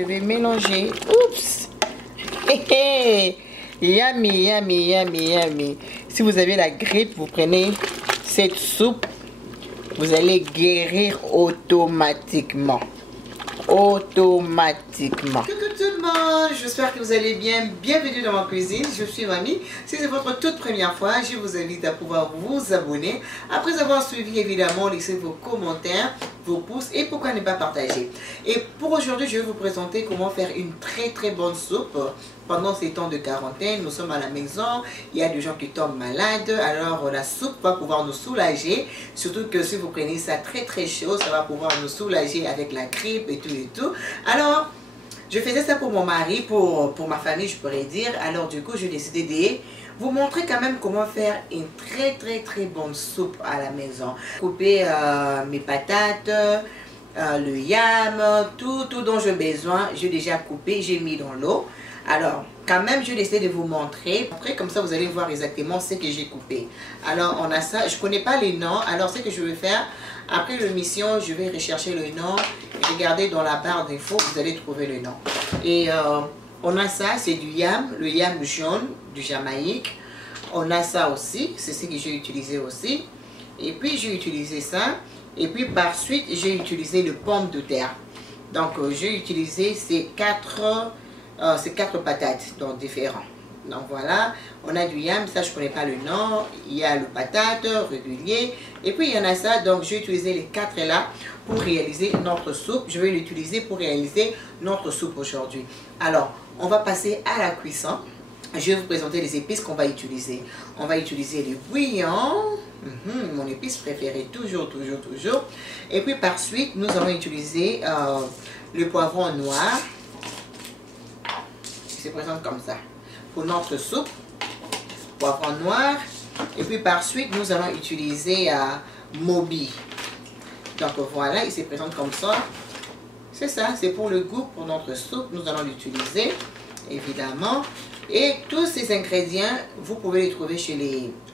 je vais mélanger. Oups. Yummy, yummy, yummy, yummy. Si vous avez la grippe, vous prenez cette soupe. Vous allez guérir automatiquement. Automatiquement. Coucou tout le monde, j'espère que vous allez bien. Bienvenue dans ma cuisine, je suis Mamie. Si c'est votre toute première fois, je vous invite à pouvoir vous abonner. Après avoir suivi, évidemment, laissez vos commentaires, vos pouces et pourquoi ne pas partager. Et pour aujourd'hui, je vais vous présenter comment faire une très bonne soupe. Pendant ces temps de quarantaine, nous sommes à la maison, il y a des gens qui tombent malades, alors la soupe va pouvoir nous soulager, surtout que si vous prenez ça très chaud, ça va pouvoir nous soulager avec la grippe et tout. Alors, je faisais ça pour mon mari, pour ma famille, je pourrais dire. Alors du coup, j'ai décidé de vous montrer quand même comment faire une très bonne soupe à la maison. Couper mes patates, le yam, tout dont j'ai besoin, j'ai déjà coupé, j'ai mis dans l'eau. Alors, quand même, je vais essayer de vous montrer. Après, comme ça, vous allez voir exactement ce que j'ai coupé. Alors, on a ça. Je ne connais pas les noms. Alors, ce que je vais faire, après l'émission, je vais rechercher le nom. Regardez dans la barre d'infos, vous allez trouver le nom. Et on a ça, c'est du yam, le yam jaune du Jamaïque. On a ça aussi, c'est ce que j'ai utilisé aussi. Et puis, j'ai utilisé ça. Et puis, par suite, j'ai utilisé le pomme de terre. Donc, j'ai utilisé ces quatre patates, donc différents. Donc voilà, on a du yam, ça je connais pas le nom. Il y a le patate régulier. Et puis il y en a ça, donc j'ai utilisé les quatre là pour réaliser notre soupe. Je vais l'utiliser pour réaliser notre soupe aujourd'hui. Alors, on va passer à la cuisson. Je vais vous présenter les épices qu'on va utiliser. On va utiliser le bouillon, mon épice préférée, toujours. Et puis par suite, nous allons utiliser le poivron noir. Se présente comme ça pour notre soupe, poivron noir. Et puis par suite nous allons utiliser Moby. Donc voilà, il se présente comme ça. C'est ça, c'est pour le goût, pour notre soupe. Nous allons l'utiliser évidemment. Et tous ces ingrédients, vous pouvez les trouver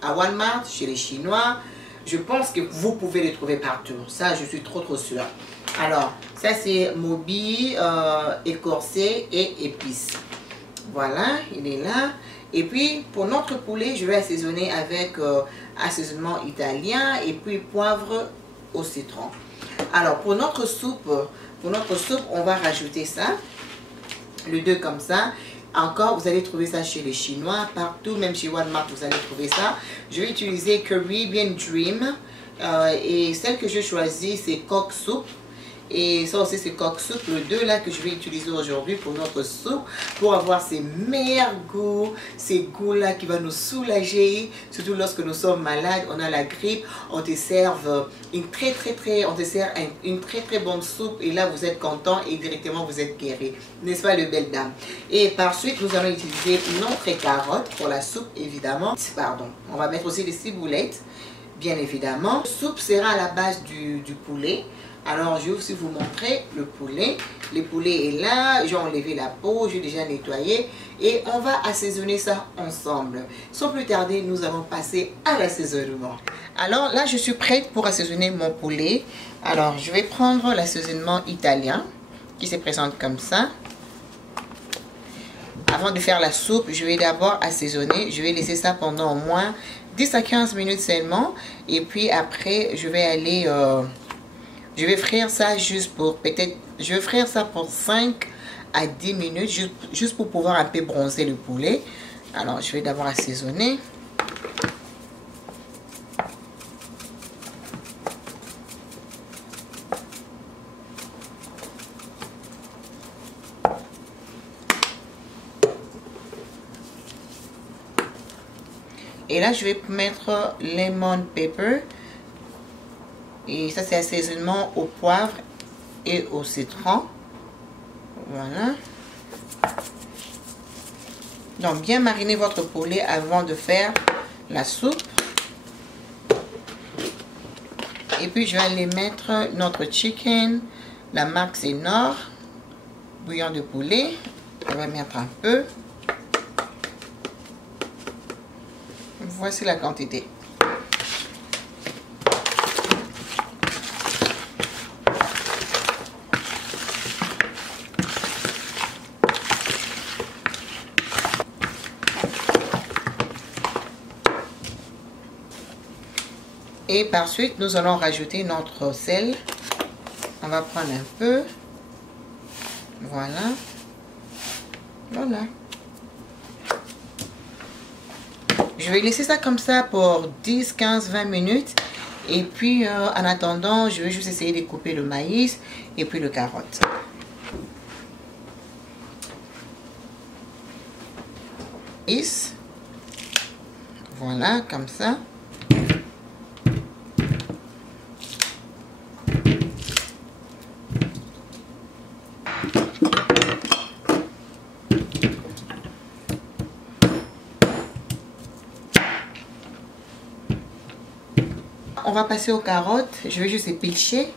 à Walmart, chez les Chinois. Je pense que vous pouvez les trouver partout. Ça, je suis trop sûre. Alors, ça c'est Moby, écorcé et épices. Voilà, il est là. Et puis, pour notre poulet, je vais assaisonner avec assaisonnement italien et puis poivre au citron. Alors, pour notre soupe, on va rajouter ça. Le 2 comme ça. Encore, vous allez trouver ça chez les Chinois, partout, même chez Walmart, vous allez trouver ça. Je vais utiliser Caribbean Dream. Et celle que j'ai choisie, c'est Coq Soup. Et ça aussi c'est coq soupe, le 2 là que je vais utiliser aujourd'hui pour notre soupe, pour avoir ces meilleurs goûts, ces goûts là qui vont nous soulager, surtout lorsque nous sommes malades, on a la grippe, on te sert une très bonne soupe et là vous êtes content et directement vous êtes guéri, n'est-ce pas le belle dame? Et par suite nous allons utiliser notre carotte pour la soupe évidemment, pardon, on va mettre aussi des ciboulettes bien évidemment. La soupe sera à la base du poulet. Alors, je vais aussi vous montrer le poulet. Le poulet est là, j'ai enlevé la peau, j'ai déjà nettoyé. Et on va assaisonner ça ensemble. Sans plus tarder, nous allons passer à l'assaisonnement. Alors là, je suis prête pour assaisonner mon poulet. Alors, je vais prendre l'assaisonnement italien qui se présente comme ça. Avant de faire la soupe, je vais d'abord assaisonner. Je vais laisser ça pendant au moins 10 à 15 minutes seulement. Et puis après, je vais aller... je vais frire ça juste pour je vais frire ça pour 5 à 10 minutes, juste pour pouvoir un peu bronzer le poulet. Alors, je vais d'abord assaisonner. Et là, je vais mettre lemon pepper. Et ça, c'est assaisonnement au poivre et au citron. Voilà. Donc, bien mariner votre poulet avant de faire la soupe. Et puis, je vais aller mettre notre chicken. La marque, c'est Nord. Bouillon de poulet. Je vais mettre un peu. Voici la quantité. Et par suite, nous allons rajouter notre sel. On va prendre un peu. Voilà. Voilà. Je vais laisser ça comme ça pour 10, 15, 20 minutes. Et puis, en attendant, je vais juste essayer de couper le maïs et puis le carotte. Voilà, comme ça. On va passer aux carottes. Je vais juste éplucher.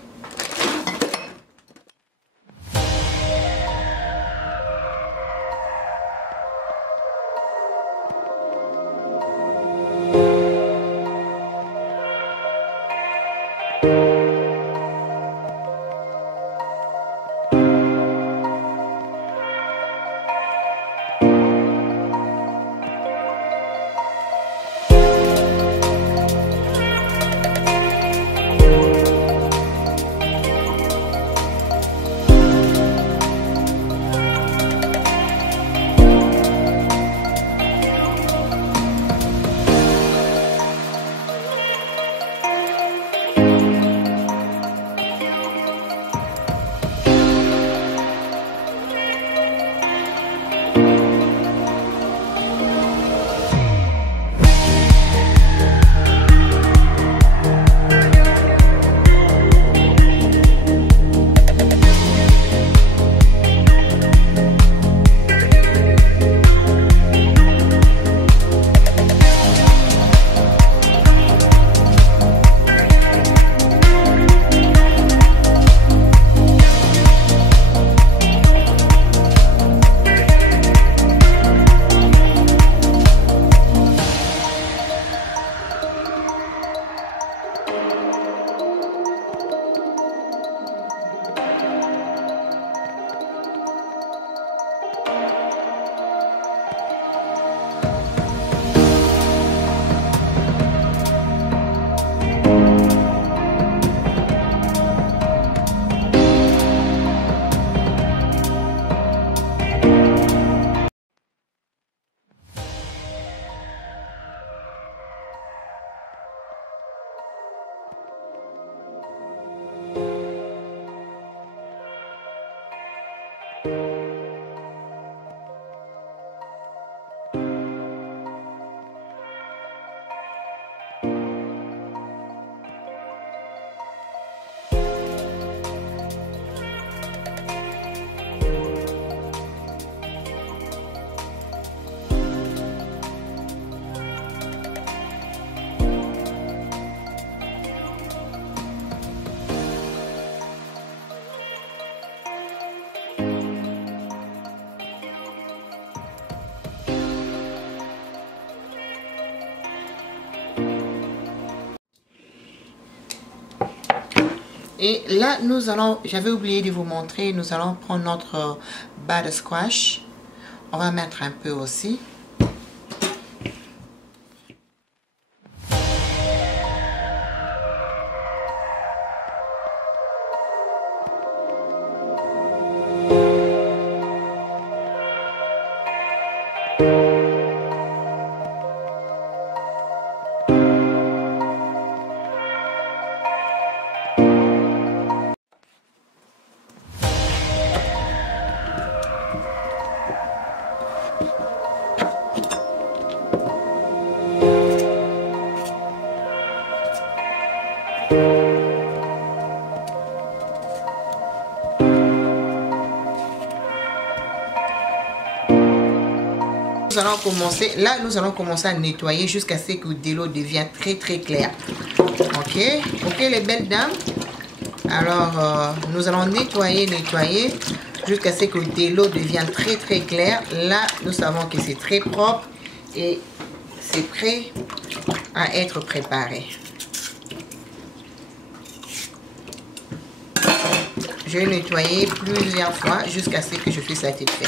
Et là, nous allons, j'avais oublié de vous montrer, nous allons prendre notre butter squash. On va mettre un peu aussi. Nous allons commencer à nettoyer jusqu'à ce que de l'eau devienne très claire. Ok, les belles dames. Alors, nous allons nettoyer jusqu'à ce que de l'eau devienne très claire. Là, nous savons que c'est très propre et c'est prêt à être préparé. Je vais nettoyer plusieurs fois jusqu'à ce que je suis satisfait.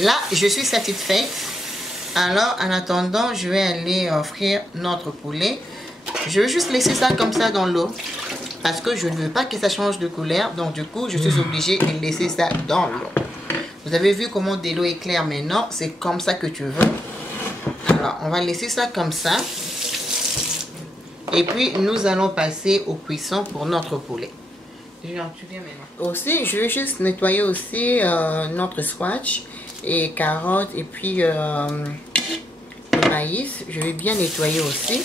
Là, je suis satisfaite. Alors, en attendant, je vais aller offrir notre poulet. Je vais juste laisser ça comme ça dans l'eau. Parce que je ne veux pas que ça change de couleur. Donc, du coup, je suis obligée de laisser ça dans l'eau. Vous avez vu comment de l'eau est claire maintenant. C'est comme ça que tu veux. Alors, on va laisser ça comme ça. Et puis, nous allons passer au cuisson pour notre poulet. Aussi, je vais juste nettoyer aussi notre squash et carottes et puis le maïs. Je vais bien nettoyer aussi.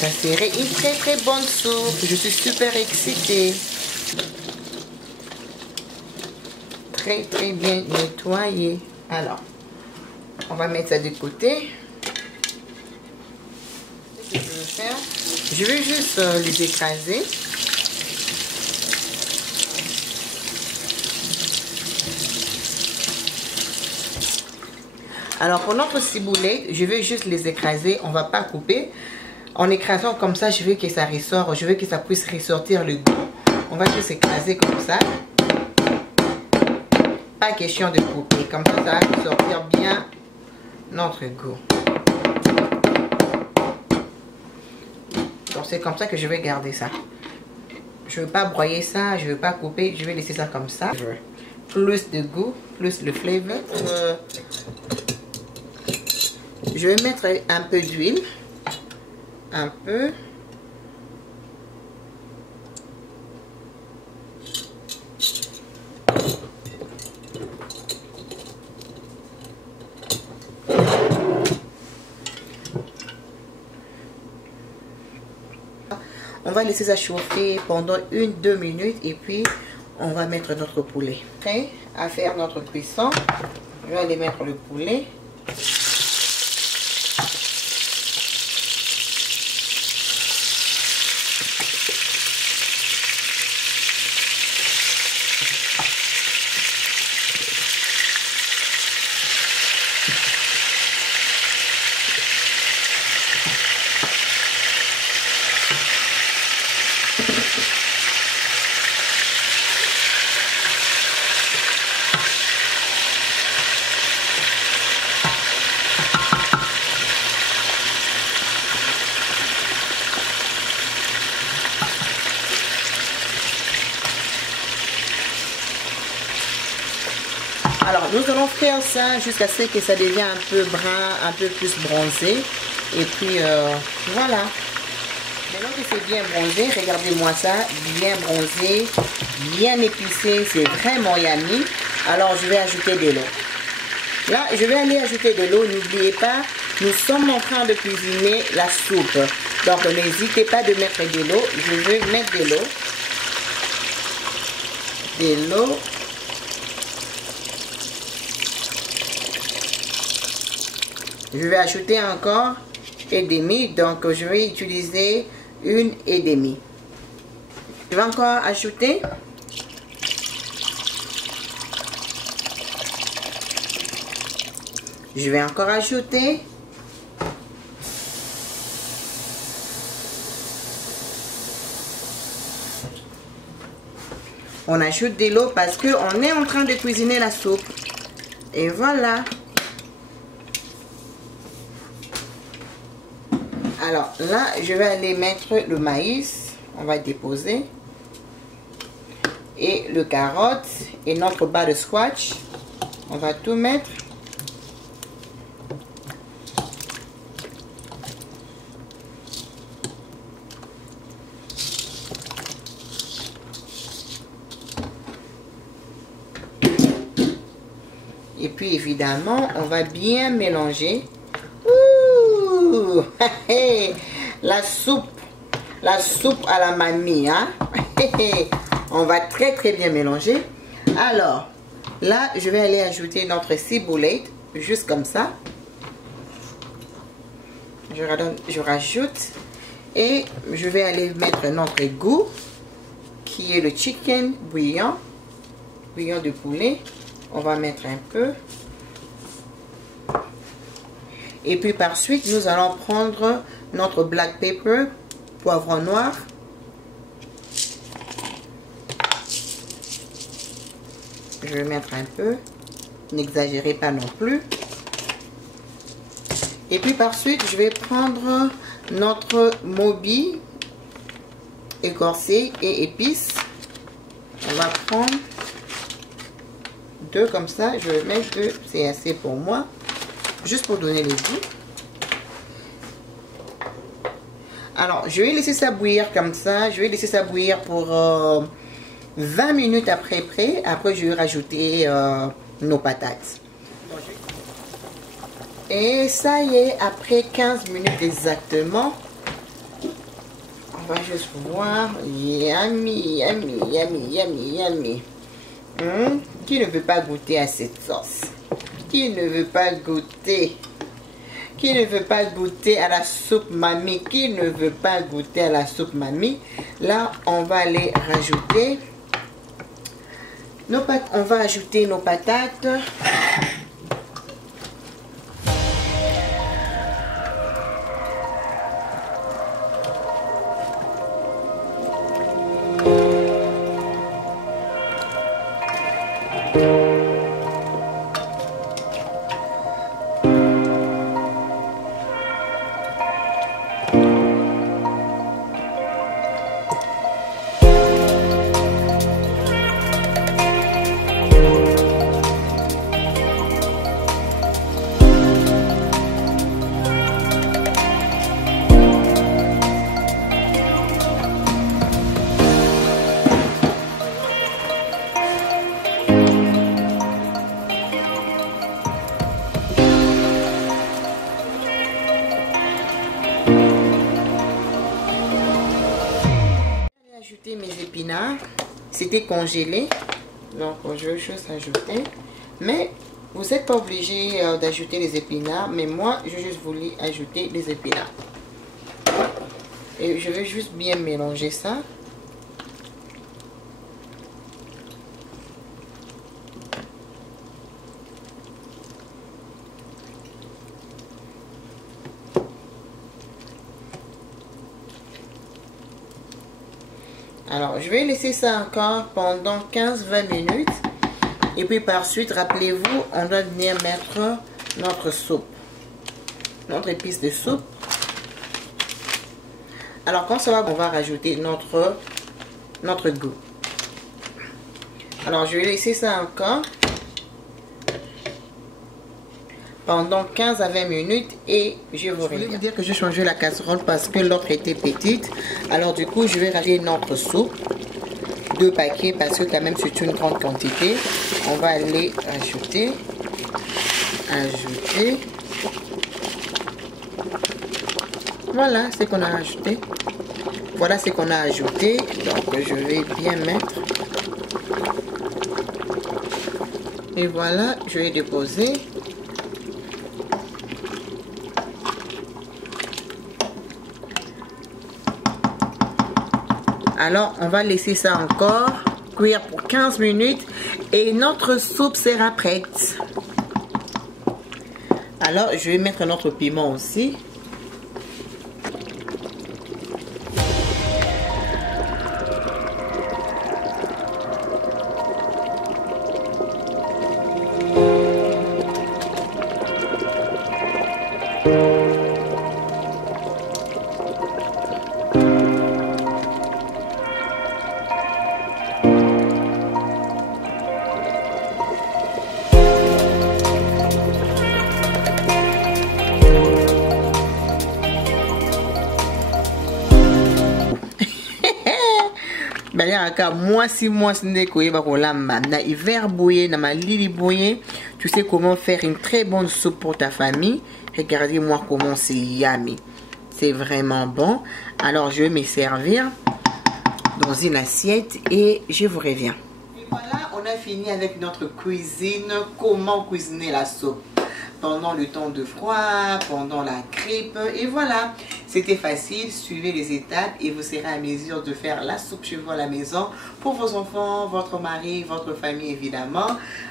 Ça serait une très très bonne soupe. Je suis super excitée. Très très bien nettoyé. Alors, on va mettre ça de côté. Ce que je vais faire, je vais juste les écraser. Alors pour notre ciboulette, je vais juste les écraser. On va pas couper. En écrasant comme ça, je veux que ça ressort. Je veux que ça puisse ressortir le goût. On va juste écraser comme ça. Pas question de couper. Comme ça, ça va sortir bien notre goût. Donc c'est comme ça que je vais garder ça. Je ne veux pas broyer ça, je ne veux pas couper, je vais laisser ça comme ça. Plus de goût, plus le flavor. Je vais mettre un peu d'huile. Un peu. On va laisser ça chauffer pendant 1-2 minutes et puis on va mettre notre poulet. Prêt à faire notre cuisson. Je vais aller mettre le poulet. Alors, nous allons faire ça jusqu'à ce que ça devienne un peu brun, un peu plus bronzé. Et puis, voilà. Maintenant que c'est bien bronzé, regardez-moi ça, bien bronzé, bien épicé, c'est vraiment yummy. Alors, je vais ajouter de l'eau. Là, je vais aller ajouter de l'eau. N'oubliez pas, nous sommes en train de cuisiner la soupe. Donc, n'hésitez pas de mettre de l'eau. Je vais mettre de l'eau. De l'eau. Je vais ajouter encore 1,5, donc je vais utiliser 1,5. Je vais encore ajouter. Je vais encore ajouter. On ajoute de l'eau parce qu'on est en train de cuisiner la soupe. Et voilà. Alors là, je vais aller mettre le maïs. On va déposer. Et le carotte. Et notre bas de squash. On va tout mettre. Et puis évidemment, on va bien mélanger. Ouh, la soupe à la mamie, hein? On va très très bien mélanger. Alors, là, je vais aller ajouter notre ciboulette, juste comme ça. Je rajoute et je vais aller mettre notre goût, qui est le chicken bouillon de poulet. On va mettre un peu. Et puis par suite, nous allons prendre notre black pepper, poivron noir. Je vais mettre un peu. N'exagérez pas non plus. Et puis par suite, je vais prendre notre mobi écorcé et épices. On va prendre 2 comme ça. Je vais mettre 2, c'est assez pour moi. Juste pour donner le goût. Alors, je vais laisser ça bouillir comme ça. Je vais laisser ça bouillir pour 20 minutes après prêt. Après, je vais rajouter nos patates. Et ça y est, après 15 minutes exactement. On va juste voir. Yummy, yummy, yummy, yummy, yummy. Qui ne veut pas goûter à cette sauce? Qui ne veut pas goûter? Qui ne veut pas goûter à la soupe mamie? Qui ne veut pas goûter à la soupe mamie? Là, on va aller rajouter nos patates. On va ajouter nos patates. Ajouter mes épinards, c'était congelé, donc je vais juste ajouter, mais vous n'êtes pas obligé d'ajouter les épinards, mais moi j'ai juste voulu ajouter les épinards et je vais juste bien mélanger ça. Alors, je vais laisser ça encore pendant 15-20 minutes. Et puis par suite, rappelez-vous, on doit venir mettre notre soupe. Notre épice de soupe. Alors, quand ça va, on va rajouter notre goût. Alors, je vais laisser ça encore pendant 15 à 20 minutes et je vous reviens. Je voulais vous dire que j'ai changé la casserole parce que l'autre était petite. Alors du coup, je vais rajouter notre soupe. 2 paquets parce que quand même c'est une grande quantité. On va aller ajouter. Voilà ce qu'on a ajouté. Voilà ce qu'on a ajouté. Donc je vais bien mettre. Et voilà, je vais déposer. Alors, on va laisser ça encore cuire pour 15 minutes et notre soupe sera prête. Alors, je vais mettre notre piment aussi. Tu sais comment faire une très bonne soupe pour ta famille. Regardez-moi comment c'est yummy. C'est vraiment bon. Alors je vais me servir dans une assiette et je vous reviens. Et voilà, on a fini avec notre cuisine. Comment cuisiner la soupe pendant le temps de froid, pendant la grippe. Et voilà, c'était facile. Suivez les étapes et vous serez à mesure de faire la soupe chez vous à la maison pour vos enfants, votre mari, votre famille évidemment.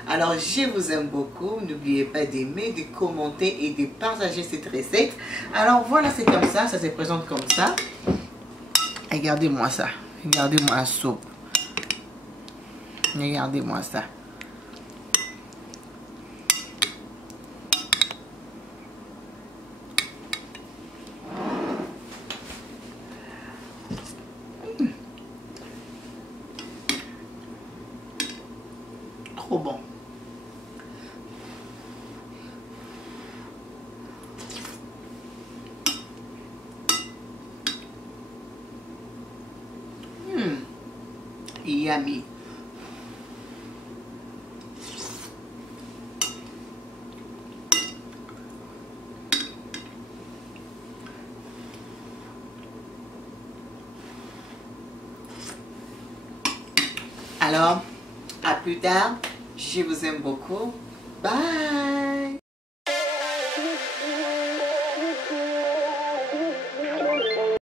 Alors je vous aime beaucoup. N'oubliez pas d'aimer, de commenter et de partager cette recette. Alors voilà, c'est comme ça se présente comme ça. Regardez-moi ça. Regardez-moi la soupe. Regardez-moi ça. trop bon. Yummy. Alors, à plus tard. Je vous aime beaucoup. Bye.